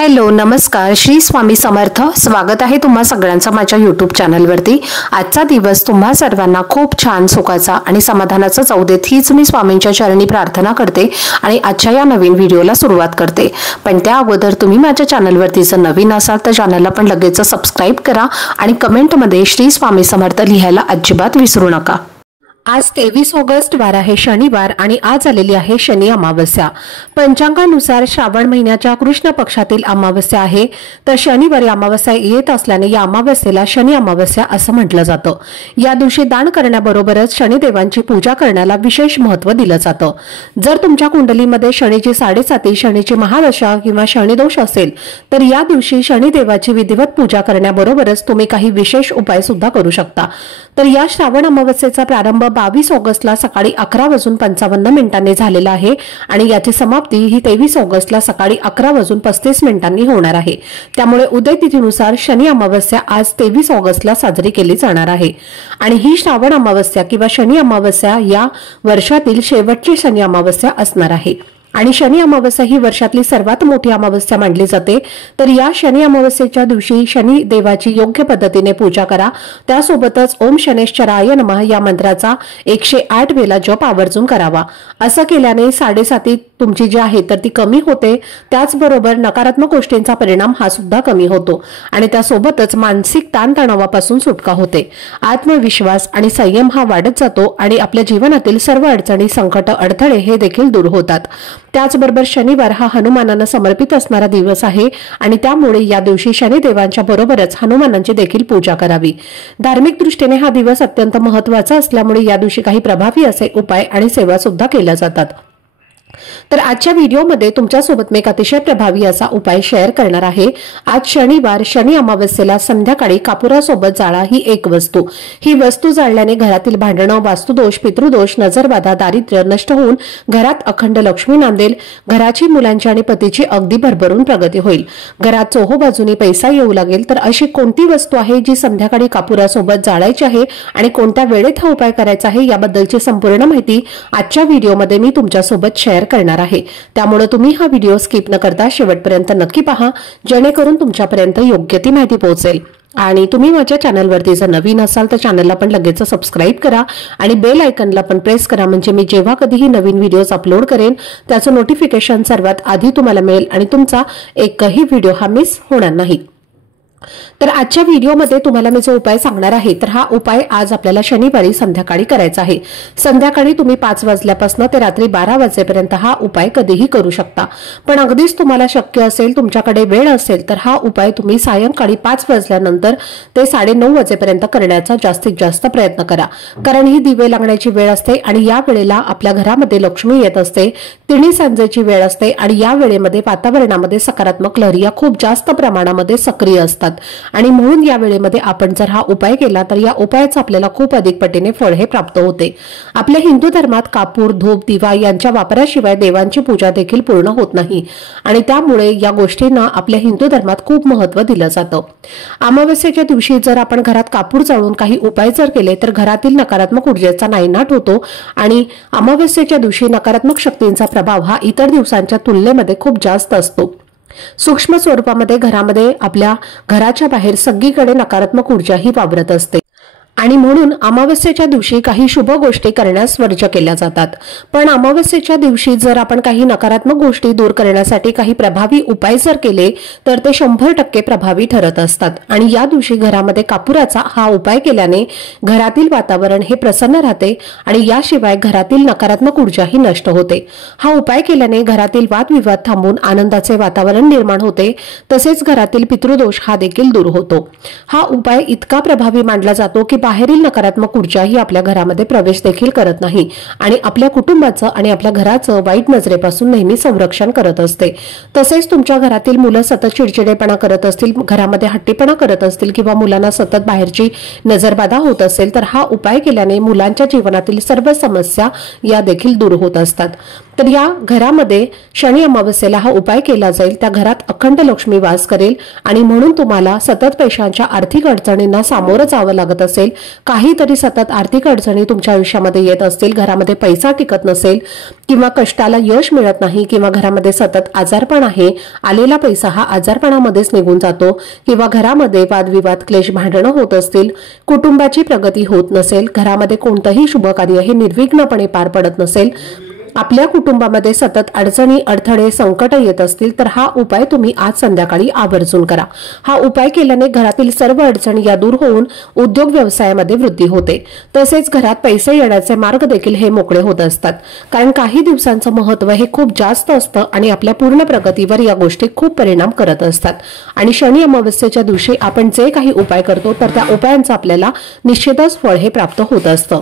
Hello नमस्कार श्री स्वामी समर्थ। स्वागत आहे तुम्हा सगळ्यांचं माझ्या यूट्यूब चॅनलवरती। आजचा दिवस तुम्हा सर्वांना खूप छान सुखाचा आणि समाधानाचा जाऊ देत हीच मी स्वामींच्या चरणी प्रार्थना करते आणि आजच्या या नवीन व्हिडिओला सुरुवात करते। पण त्या अगोदर तुम्ही माझ्या चॅनलवरती जर नवीन असाल तर चॅनलला पण लगेच सबस्क्राइब करा आणि कमेंटमध्ये श्री स्वामी समर्थ लिहायला अजिबात विसरू नका। आज 23 ऑगस्ट वार आहे शनिवार आणि आज आलेली आहे शनी अमावस्या। पंचांगानुसार श्रावण महिन्याच्या कृष्ण पक्षातील अमावस्या आहे। तर शनिवारी अमावस्या येत असल्याने या अमावस्येला शनी अमावस्या असं म्हटलं जातं। या दिवशी दान करण्याबरोबरच शनिदेवांची पूजा करण्याला विशेष महत्त्व दिलं जातं। जर तुमच्या कुंडलीमध्ये शनीची 7.5 शनीची महादशा किंवा शनिदोष असेल तर या दिवशी शनिदेवाची विधिवत पूजा करण्याबरोबरच तुम्ही काही विशेष उपाय सुद्धा करू शकता। तर या श्रावण अमावस्येचा प्रारंभ 22 ऑगस्टला सकाळी 11:55 झालेला आहे आणि याची समाप्ती ही 23 ऑगस्टला सकाळी 11:35 होणार आहे। त्यामुळे उदय तिथीनुसार शनी अमावस्या आज 23 ऑगस्टला साजरी केली जाणार आहे आणि ही श्रावण अमावस्या किंवा शनी अमावस्या या वर्षातील शेवटची शनी अमावस्या असणार आहे आणि शनी अमावस्या ही वर्षातली सर्वात मोठी अमावस्या मानली जाते। तर या शनी अमावस्येच्या दिवशी शनी देवाची योग्य पद्धतीने पूजा करा। त्यासोबतच ओम शनेश्चराय नमः या मंत्राचा 108 वेळा जप आवर्जून करावा। असं केल्याने 7.5 तुमची जी आहे तर ती कमी होते। त्याचबरोबर नकारात्मक गोष्टींचा परिणाम हा सुद्धा कमी होतो आणि त्यासोबतच मानसिक ताणतणावापासून सुटका होते। आत्मविश्वास आणि संयम हा वाढत जातो आणि आपल्या जीवनातील सर्व अडचणी संकट अडथळे हे देखील दूर होतात। त्याचबरोबर शनिवार हा हनुमानांना समर्पित असणारा दिवस आहे आणि त्यामुळे या दिवशी शनिदेवांच्या बरोबरच हनुमानांची देखील पूजा करावी। धार्मिक दृष्टीने हा दिवस अत्यंत महत्त्वाचा असल्यामुळे या दिवशी काही प्रभावी असे उपाय आणि सेवा सुद्धा केल्या जातात। तर आजच्या व्हिडिओमध्ये तुमच्यासोबत मी एक अतिशय प्रभावी असा उपाय शेअर करणार आहे। आज शनिवार शनी अमावस्येला संध्याकाळी कापुरासोबत जाळा ही एक वस्तू। ही वस्तू जाळल्याने घरातील भांडणं, वास्तुदोष, पितृदोष, नजरबाधा, दारिद्र्य नष्ट होऊन घरात अखंड लक्ष्मी नांदेल। घराची, मुलांची आणि पतीची अगदी भरभरून प्रगती होईल। घरात चोहोबाजूनी पैसा येऊ लागेल। तर अशी कोणती वस्तू आहे जी संध्याकाळी कापुरासोबत जाळायची आहे आणि कोणत्या वेळेत हा उपाय करायचा आहे याबद्दलची संपूर्ण माहिती आजच्या व्हिडिओमध्ये मी तुमच्यासोबत शेअर करणार आहे। त्यामुळे तुम्ही हा व्हिडिओ स्किप न करता शेवटपर्यंत नक्की पहा जेणेकरून तुमच्यापर्यंत योग्य ती माहिती पोहोचेल। आणि तुम्ही माझ्या चॅनलवरती जर नवीन असाल तर चॅनलला पण लगेच सबस्क्राइब करा आणि बेल आयकॉनला पण प्रेस करा म्हणजे मी जेव्हा कधीही नवीन व्हिडिओज अपलोड करेन त्याचं नोटिफिकेशन सर्वात आधी तुम्हाला मिळेल आणि तुमचा एकही व्हिडिओ हा मिस होणार नाही। तर आजच्या व्हिडिओमध्ये तुम्हाला मी जो उपाय सांगणार आहे तर हा उपाय आज आपल्याला शनिवारी संध्याकाळी करायचा आहे। संध्याकाळी तुम्ही 5 वाजल्यापासून ते रात्री 12 वाजेपर्यंत हा उपाय कधीही करू शकता। पण अगदीच तुम्हाला शक्य असेल, तुमच्याकडे वेळ असेल तर हा उपाय तुम्ही सायंकाळी 5 वाजल्यानंतर ते 9:30 वाजेपर्यंत करण्याचा जास्तीत जास्त प्रयत्न करा। कारण ही दिवे लागण्याची वेळ असते आणि या वेळेला आपल्या घरामध्ये लक्ष्मी येत असते। तिन्ही सांजेची वेळ असते आणि या वेळेमध्ये वातावरणामध्ये सकारात्मक लहरी खूप जास्त प्रमाणामध्ये सक्रिय असतात आणि म्हणून या वेळेमध्ये आपण जर हा उपाय केला तर या उपायाचं आपल्याला खूप अधिक पटीने फळ हे प्राप्त होते। आपल्या हिंदू धर्मात कापूर, धूप, दिवा यांच्या वापराशिवाय देवांची पूजा देखील पूर्ण होत नाही आणि त्यामुळे या गोष्टींना आपल्या हिंदू धर्मात खूप महत्त्व दिलं जातं। अमावस्येच्या दिवशी जर आपण घरात कापूर जाळून काही उपाय जर केले तर घरातील नकारात्मक ऊर्जेचा नायनाट होतो आणि अमावस्येच्या दिवशी नकारात्मक शक्तींचा प्रभाव हा इतर दिवसांच्या तुलनेमध्ये खूप जास्त असतो। सूक्ष्म स्वरूपामध्ये घरामध्ये आपल्या घराच्या बाहेर सगळीकडे नकारात्मक ऊर्जा ही वावरत असते आणि म्हणून अमावस्येच्या दिवशी काही शुभ गोष्टी करण्यास वर्ज्य केल्या जातात। पण अमावस्येच्या दिवशी जर आपण काही नकारात्मक गोष्टी दूर करण्यासाठी काही प्रभावी उपाय जर केले तर ते 100% प्रभावी ठरत असतात आणि या दिवशी घरामध्ये कापुराचा हा उपाय केल्याने घरातील वातावरण हे प्रसन्न राहते आणि याशिवाय घरातील नकारात्मक ऊर्जा ही नष्ट होते। हा उपाय केल्याने घरातील वादविवाद थांबून आनंदाचे वातावरण निर्माण होते। तसेच घरातील पितृदोष हा देखील दूर होतो। हा उपाय इतका प्रभावी मानला जातो की बाहेरील नकारात्मक ऊर्जा ही आपल्या घरामध्ये प्रवेश देखील करत नाही आणि आपल्या कुटुंबाचं आणि आपल्या घराचं वाईट नजरेपासून नेहमी संरक्षण करत असते। तसेच तुमच्या घरातील मुलं सतत चिडचिडेपणा करत असतील, घरामध्ये हट्टीपणा करत असतील किंवा मुलांना सतत बाहेरची नजरबाधा होत असेल तर हा उपाय केल्याने मुलांच्या जीवनातील सर्व समस्या या देखील दूर होत असतात। तर या घरामध्ये शनी अमावस्येला हा उपाय केला जाईल। त्या घरात अखंड लक्ष्मी वास करेल आणि म्हणून तुम्हाला सतत पैशांच्या आर्थिक अडचणींना सामोरं जावं लागत असेल, काहीतरी सतत आर्थिक अडचणी तुमच्या आयुष्यामध्ये येत असतील, घरामध्ये पैसा टिकत नसेल किंवा कष्टाला यश मिळत नाही किंवा घरामध्ये सतत आजारपण आहे, आलेला पैसा हा आजारपणामध्येच निघून जातो किंवा घरामध्ये वादविवाद क्लेश भांडणं होत असतील, कुटुंबाची प्रगती होत नसेल, घरामध्ये कोणतंही शुभ कार्य हे निर्विघ्नपणे पार पडत नसेल, आपल्या कुटुंबामध्ये सतत अडचणी अडथळे संकट येत असतील, तर हा उपाय तुम्ही आज संध्याकाळी आवर्जून करा। हा उपाय केल्याने घरातील सर्व अडचणी या दूर होऊन उद्योग व्यवसायामध्ये वृद्धी होते। तसेच घरात पैसे येण्याचे मार्ग देखील हे मोकळे होत असतात, कारण काही दिवसांचं महत्त्व हे खूप जास्त असतं आणि आपल्या पूर्ण प्रगतीवर या गोष्टी खूप परिणाम करत असतात। आणि शनी अमावस्येच्या दिवशी आपण जे काही उपाय करतो तर त्या उपायांचं आपल्याला निश्चितच फळ हे प्राप्त होत असतं।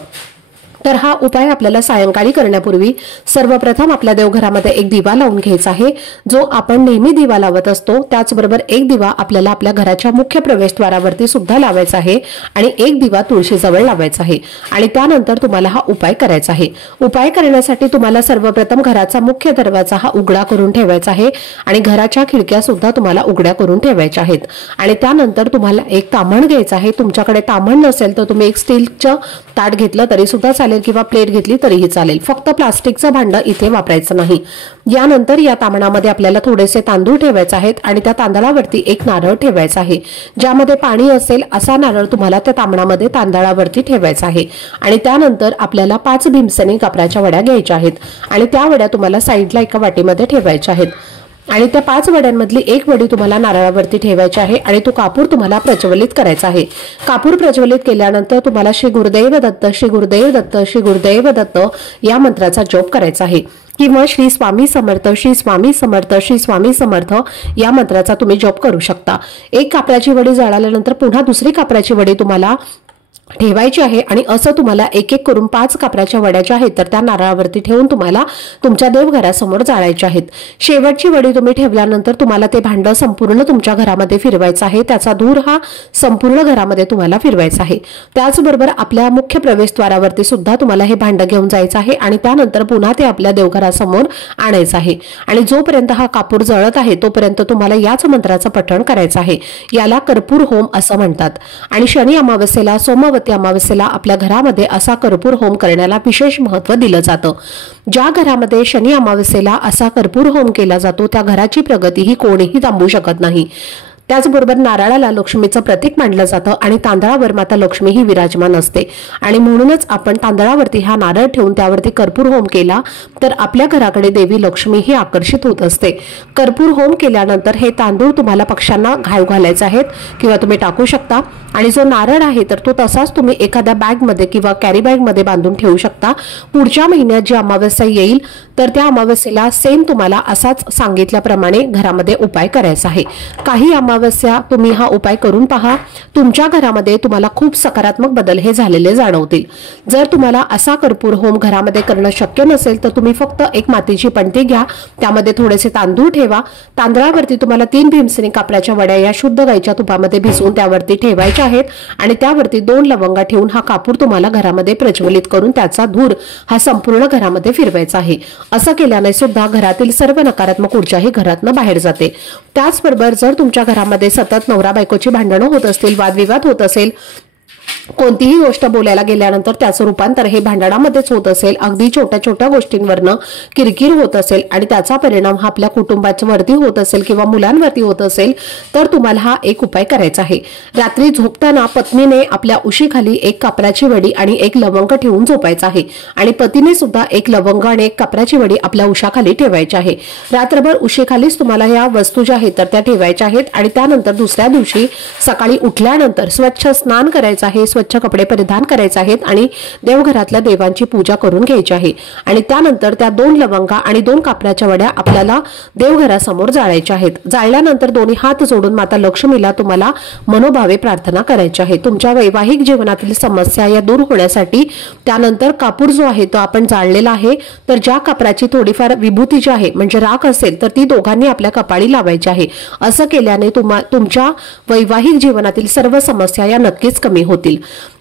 तर हा उपाय आपल्याला सायंकाळी करण्यापूर्वी सर्वप्रथम आपल्या देवघरामध्ये एक दिवा लावून घ्यायचा आहे, जो आपण नेहमी दिवा लावत असतो। त्याचबरोबर एक दिवा आपल्याला आपल्या घराच्या मुख्य प्रवेशद्वारावरती सुद्धा लावायचा आहे आणि एक दिवा तुळशीजवळ लावायचा आहे आणि त्यानंतर तुम्हाला हा उपाय करायचा आहे। उपाय करण्यासाठी तुम्हाला सर्वप्रथम घराचा मुख्य दरवाजा हा उघडा करून ठेवायचा आहे आणि घराच्या खिडक्या सुद्धा तुम्हाला उघड्या करून ठेवायच्या आहेत आणि त्यानंतर तुम्हाला एक ताम्हण घ्यायचं आहे। तुमच्याकडे ताम्हण नसेल तर तुम्ही एक स्टीलचं ताट घेतलं तरी सुद्धा चालेल किंवा प्लेट घेतली तरीही चालेल, फक्त प्लास्टिकचं भांडं इथे वापरायचं नाही। यानंतर या ताम्हणामध्ये आपल्याला थोडेसे तांदूळ ठेवायचे आहेत आणि त्या तांदळावरती एक नारळ ठेवायचा आहे। ज्यामध्ये पाणी असेल असा नारळ तुम्हाला त्या ताम्हणामध्ये तांदळावरती ठेवायचा आहे आणि त्यानंतर आपल्याला 5 भीमसेनी कापराच्या वड्या घ्यायच्या आहेत आणि त्या वड्या तुम्हाला साईडला एका वाटीमध्ये ठेवायच्या आहेत आणि त्या 5 वड्यांमधली एक वडी तुम्हाला नारळावरती ठेवायची आहे आणि तो कापूर तुम्हाला प्रज्वलित करायचा आहे। कापूर प्रज्वलित केल्यानंतर तुम्हाला श्री गुरुदेव दत्त श्री गुरुदेव दत्त श्री गुरुदेव दत्त या मंत्राचा जप करायचा आहे किंवा श्री स्वामी समर्थ श्री स्वामी समर्थ श्री स्वामी समर्थ या मंत्राचा तुम्ही जप करू शकता। एक कापराची वडी जळाल्यानंतर पुन्हा दुसरी कापराची वडी तुम्हाला ठेवायची आहे आणि असं तुम्हाला एक एक करून 5 कापराच्या वड्या ज्या आहेत तर त्या नारळावरती ठेवून तुम्हाला तुमच्या देवघरासमोर जाळायच्या आहेत। शेवटची वडी तुम्ही ठेवल्यानंतर तुम्हाला ते भांडं संपूर्ण तुमच्या घरामध्ये फिरवायचं आहे, त्याचा धूर हा संपूर्ण घरामध्ये तुम्हाला फिरवायचा आहे। त्याचबरोबर आपल्या मुख्य प्रवेशद्वारावरती सुद्धा तुम्हाला हे भांडं घेऊन जायचं आहे आणि त्यानंतर पुन्हा ते आपल्या देवघरासमोर आणायचं आहे आणि जोपर्यंत हा कापूर जळत आहे तोपर्यंत तुम्हाला याच मंत्राचं पठण करायचं आहे। याला कर्पूर होम असं म्हणतात आणि शनी अमावस्येला सोमवार अमावस्येला आपल्या घरामध्ये असा कर्पूर होम करण्याला विशेष महत्त्व दिलं जातं। ज्या घरामध्ये शनी अमावस्येला असा कर्पूर होम केला जातो त्या घराची प्रगती ही कोणीही थांबवू शकत नाही। त्याचबरोबर नारळाला लक्ष्मीचं प्रतीक मानलं जातं आणि तांदळावर माता लक्ष्मी ही विराजमान असते आणि म्हणूनच आपण तांदळावरती हा नारळ ठेवून त्यावरती कर्पूर होम केला तर आपल्या घराकडे देवी लक्ष्मी ही आकर्षित होत असते। कर्पूर होम केल्यानंतर हे तांदूळ तुम्हाला पक्ष्यांना घालायचे आहेत किंवा तुम्ही टाकू शकता आणि जो नारळ आहे तर तो तसाच तुम्ही एखाद्या बॅगमध्ये किंवा कॅरी बॅगमध्ये बांधून ठेवू शकता। पुढच्या महिन्यात जी अमावस्या येईल तर त्या अमावस्येला सेम तुम्हाला असाच सांगितल्याप्रमाणे घरामध्ये उपाय करायचा आहे। काही अमावस्या तुम्ही हा उपाय करून पहा, तुमच्या घरामध्ये तुम्हाला खूप सकारात्मक बदल हे झालेले जाणवतील। जर तुम्हाला असा कर्पूर होम घरामध्ये करणं शक्य नसेल तर तुम्ही फक्त एक मातीची पणती घ्या, त्यामध्ये थोडेसे तांदूळ ठेवा, तांदळावरती तुम्हाला 3 भीमसेनी कापराच्या वड्या या शुद्ध गाईच्या तुपामध्ये भिजवून त्यावरती ठेवायच्या आहेत आणि त्यावरती 2 लवंगा ठेवून हा कापूर तुम्हाला घरामध्ये प्रज्वलित करून त्याचा धूर हा संपूर्ण घरामध्ये फिरवायचा आहे। असं केल्याने सुद्धा घरातील सर्व नकारात्मक ऊर्जा ही घरातून बाहेर जाते। त्याचबरोबर जर तुमच्या घरामध्ये सतत नवरा बायकोची भांडणं होत असतील, वादविवाद होत असेल, कोणतीही गोष्ट बोलायला गेल्यानंतर त्याचं रूपांतर हे भांडणामध्येच होत असेल, अगदी छोट्या छोट्या गोष्टींवरनं किरकिर होत असेल आणि त्याचा परिणाम हा आपल्या कुटुंबावरती होत असेल किंवा मुलांवरती होत असेल तर तुम्हाला हा एक उपाय करायचा आहे। रात्री झोपताना पत्नीने आपल्या उशीखाली एक कापराची वडी आणि एक लवंग ठेवून झोपायचं आहे आणि पतीने सुद्धा एक लवंग आणि एक कापराची वडी आपल्या उशाखाली ठेवायची आहे। रात्रभर उशीखालीच तुम्हाला या वस्तू ज्या आहेत तर त्या ठेवायच्या आहेत आणि त्यानंतर दुसऱ्या दिवशी सकाळी उठल्यानंतर स्वच्छ स्नान करायचं आहे, स्वच्छ कपडे परिधान करायचे आहेत आणि देवघरातल्या देवांची पूजा करून घ्यायची आहे आणि त्यानंतर त्या 2 लवंगा आणि 2 कापराच्या वड्या आपल्याला देवघरासमोर जाळायच्या आहेत। जाळल्यानंतर दोन्ही हात जोडून माता लक्ष्मीला तुम्हाला मनोभावे प्रार्थना करायची आहे। तुमच्या वैवाहिक जीवनातील समस्या या दूर होण्यासाठी त्यानंतर कापूर जो आहे तो आपण जाळलेला आहे तर ज्या कापराची थोडीफार विभूती जी आहे म्हणजे राख असेल तर ती दोघांनी आपल्या कपाळी लावायची आहे। असं केल्याने तुमच्या वैवाहिक जीवनातील सर्व समस्या या नक्कीच कमी होतील।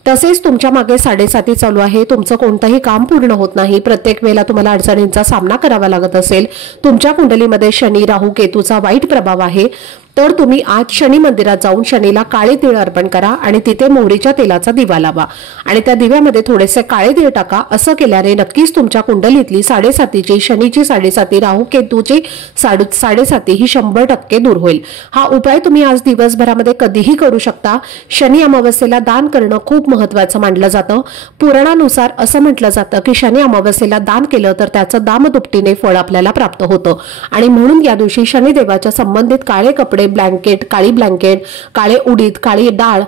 तसेच तुमच्या मागे साडेसाती चालू आहे, तुमचं कोणतंही काम पूर्ण होत नाही, प्रत्येक वेळेला तुम्हाला अडचणींचा सामना करावा लागत असेल, तुमच्या कुंडलीमध्ये शनी राहू केतूचा वाईट प्रभाव आहे, तर तुम्ही आज शनी मंदिरात जाऊन शनीला काळे तीळ अर्पण करा आणि तिथे मोहरीच्या तेलाचा दिवा लावा आणि त्या दिव्यामध्ये थोडेसे काळे तीळ टाका। असं केल्याने नक्कीच तुमच्या कुंडलीतली साडेसातीची, शनीची साडेसाती, राहू केतूची साडेसाती ही 100% दूर होईल। हा उपाय तुम्ही आज दिवसभरामध्ये कधीही करू शकता। शनी अमावस्येला दान करणं खूप महत्त्वाचं मानलं जातं। पुराणानुसार असं म्हटलं जातं की शनी अमावस्येला दान केलं तर त्याचं दामदुपटीने फळ आपल्याला प्राप्त होतं आणि म्हणून या दिवशी शनिदेवाच्या संबंधित काळे कपडे, ब्लँकेट, काळी ब्लँकेट, काळे उडीद, काळी डाळ,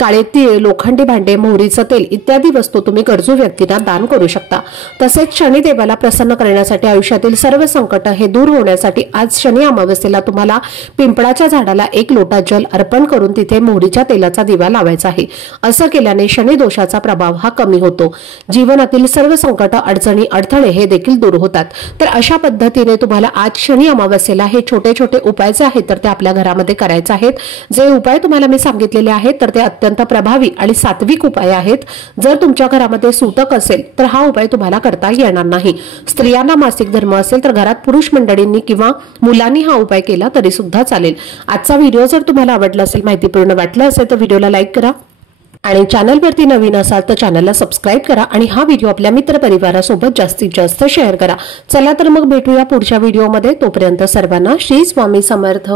काळे तीळ, लोखंडी भांडे, मोहरीचं तेल इत्यादी वस्तू तुम्ही गरजू व्यक्तींना दान करू शकता। तसेच शनिदेवाला प्रसन्न करण्यासाठी, आयुष्यातील सर्व संकट हे दूर होण्यासाठी आज शनी अमावस्येला तुम्हाला पिंपळाच्या झाडाला 1 लोटा जल अर्पण करून तिथे मोहरीच्या तेलाचा दिवा लावायचा आहे। असं केल्याने शनी दोषाचा प्रभाव हा कमी होतो, जीवनातील सर्व संकट, अडचणी, अडथळे हे देखील दूर होतात। तर अशा पद्धतीने तुम्हाला आज शनी अमावस्येला हे छोटे छोटे उपाय जे आहेत तर ते आपल्या घरामध्ये करायचे आहेत। जे उपाय तुम्हाला मी सांगितलेले आहेत तर ते अत्यंत प्रभावी आणि सात्विक उपाय आहेत। जर तुमच्या घरामध्ये सूतक असेल तर हा उपाय तुम्हाला करता येणार नाही। स्त्रियांना मासिक धर्म असेल तर घरात पुरुष मंडळींनी किंवा मुलांनी हा उपाय केला तरी सुद्धा चालेल। आजचा व्हिडिओ जर तुम्हाला आवडला असेल, माहितीपूर्ण वाटलं असेल तर व्हिडिओला लाईक करा आणि चॅनलवरती नवीन असाल तर चॅनलला सबस्क्राइब करा आणि हा व्हिडिओ आपल्या मित्रपरिवारासोबत जास्तीत जास्त शेअर करा। चला तर मग भेटूया पुढच्या व्हिडिओमध्ये। तोपर्यंत सर्वांना श्री स्वामी समर्थ।